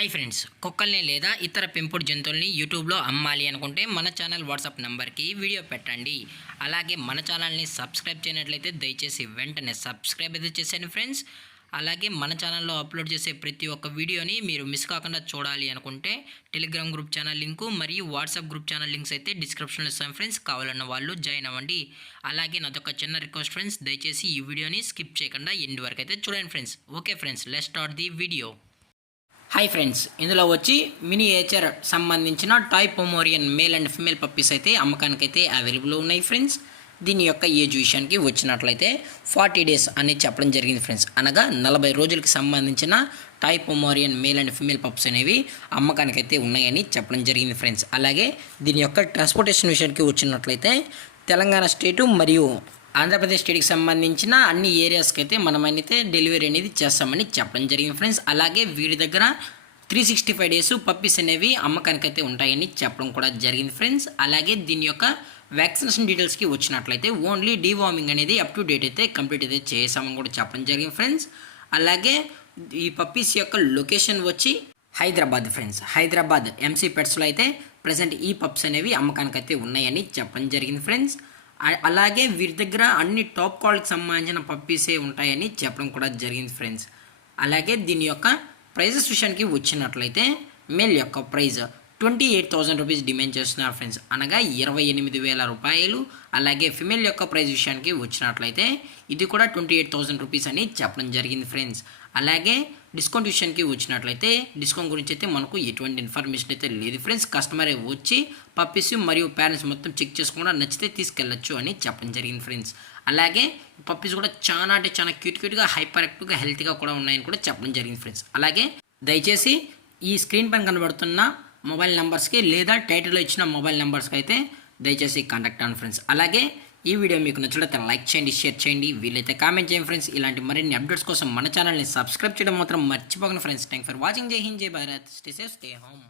Hi friends, కుక్కల్ని లేదా ఇతర పెంపుడు జంతువుల్ని యూట్యూబ్లో అమ్మాలి అనుకుంటే మన ఛానల్ వాట్సాప్ నెంబర్కి వీడియో పెట్టండి. అలాగే మన ఛానల్ని సబ్స్క్రైబ్ చేయనట్లయితే దయచేసి వెంటనే సబ్స్క్రైబ్ అయితే చేసేయండి ఫ్రెండ్స్. అలాగే మన ఛానల్లో అప్లోడ్ చేసే ప్రతి ఒక్క వీడియోని మీరు మిస్ కాకుండా చూడాలి అనుకుంటే టెలిగ్రామ్ గ్రూప్ ఛానల్ లింకు మరియు వాట్సాప్ గ్రూప్ ఛానల్ లింక్స్ అయితే డిస్క్రిప్షన్లో ఇస్తాను ఫ్రెండ్స్. కావాలన్న వాళ్ళు జాయిన్ అవ్వండి. అలాగే నాదొక చిన్న రిక్వెస్ట్ ఫ్రెండ్స్, దయచేసి ఈ వీడియోని స్కిప్ చేయకుండా ఎండ్ వరకు అయితే చూడండి friends. Okay friends, let's start the video. Hi friends, ఇందులో వచ్చి మినియేచర్ సంబంధించిన toy Pomeranian male and female puppies అయితే అమ్మకానికి అయితే అవైలబుల్ ఉన్నాయి ఫ్రెండ్స్. దీని యొక్క ఏజ్ విషయానికి వచ్చినట్లయితే 40 డేస్ అనేది చెప్పడం జరిగింది ఫ్రెండ్స్. అనగా 40 రోజులకి సంబంధించిన toy Pomeranian male and female pups అనేవి అమ్మకానికి అయితే ఉన్నాయని చెప్పడం జరిగింది ఫ్రెండ్స్. అలాగే దీని యొక్క ట్రాన్స్పోర్టేషన్ విషయానికి వచ్చినట్లయితే తెలంగాణ స్టేటు మరియు ఆంధ్రప్రదేశ్ స్టేట్కి సంబంధించిన అన్ని ఏరియాస్కి అయితే మనమైతే డెలివరీ అనేది చేస్తామని చెప్పడం జరిగింది ఫ్రెండ్స్. అలాగే వీడి దగ్గర 365 డేస్ పప్పీస్ అనేవి అమ్మకానికి అయితే ఉంటాయని చెప్పడం కూడా జరిగింది ఫ్రెండ్స్. అలాగే దీని యొక్క వ్యాక్సినేషన్ డీటెయిల్స్కి వచ్చినట్లయితే ఓన్లీ డీవార్మింగ్ అనేది అప్ టు డేట్ అయితే కంప్లీట్ అయితే చేసామని కూడా చెప్పడం జరిగింది ఫ్రెండ్స్. అలాగే ఈ పప్పీస్ యొక్క లొకేషన్ వచ్చి హైదరాబాద్ ఫ్రెండ్స్. హైదరాబాద్ ఎంసీ పెట్స్లో అయితే ప్రజెంట్ ఈ పప్స్ అనేవి అమ్మకానికి అయితే ఉన్నాయని చెప్పడం జరిగింది ఫ్రెండ్స్. అలాగే వీరి దగ్గర అన్ని టాప్ క్వాలిటీకి సంబంధించిన పప్పీసే ఉంటాయని చెప్పడం కూడా జరిగింది ఫ్రెండ్స్. అలాగే దీని యొక్క ప్రైజెస్ విషయానికి వచ్చినట్లయితే మేల్ యొక్క ప్రైజ్ 28,000 రూపీస్ డిమాండ్ చేస్తున్నారు ఫ్రెండ్స్, అనగా 28,000 రూపాయలు. అలాగే ఫిమేల్ యొక్క ప్రైజ్ విషయానికి వచ్చినట్లయితే ఇది కూడా 28,000 రూపీస్ అని చెప్పడం జరిగింది ఫ్రెండ్స్. అలాగే డిస్కౌంట్ విషయానికి వచ్చినట్లయితే డిస్కౌంట్ గురించి అయితే మనకు ఎటువంటి ఇన్ఫర్మేషన్ అయితే లేదు ఫ్రెండ్స్. కస్టమరే వచ్చి పప్పీస్ మరియు పేరెంట్స్ మొత్తం చెక్ చేసుకుండా నచ్చితే తీసుకెళ్ళచ్చు అని చెప్పడం జరిగింది ఫ్రెండ్స్. అలాగే పప్పీస్ కూడా చాలా అంటే చాలా క్యూట్గా హైపర్ యాక్టివ్గా హెల్తీగా కూడా ఉన్నాయని కూడా చెప్పడం జరిగింది ఫ్రెండ్స్. అలాగే దయచేసి ఈ స్క్రీన్ పైన కనబడుతున్న మొబైల్ నెంబర్స్కి లేదా టైటిల్లో ఇచ్చిన మొబైల్ నెంబర్స్కి అయితే దయచేసి కాంటాక్ట్ అవ్వండి ఫ్రెండ్స్. అలాగే ఈ వీడియో మీకు నచ్చినట్లయితే లైక్ చేయండి, షేర్ చేయండి, వీలైతే కామెంట్ చేయండి ఫ్రెండ్స్. ఇలాంటి మరిన్ని అప్డేట్స్ కోసం మన ఛానల్ని సబ్స్క్రైబ్ చేయడం మాత్రం మర్చిపోకండి ఫ్రెండ్స్. Thank for watching. జై హింద్, జై Bharat, stay safe, stay home.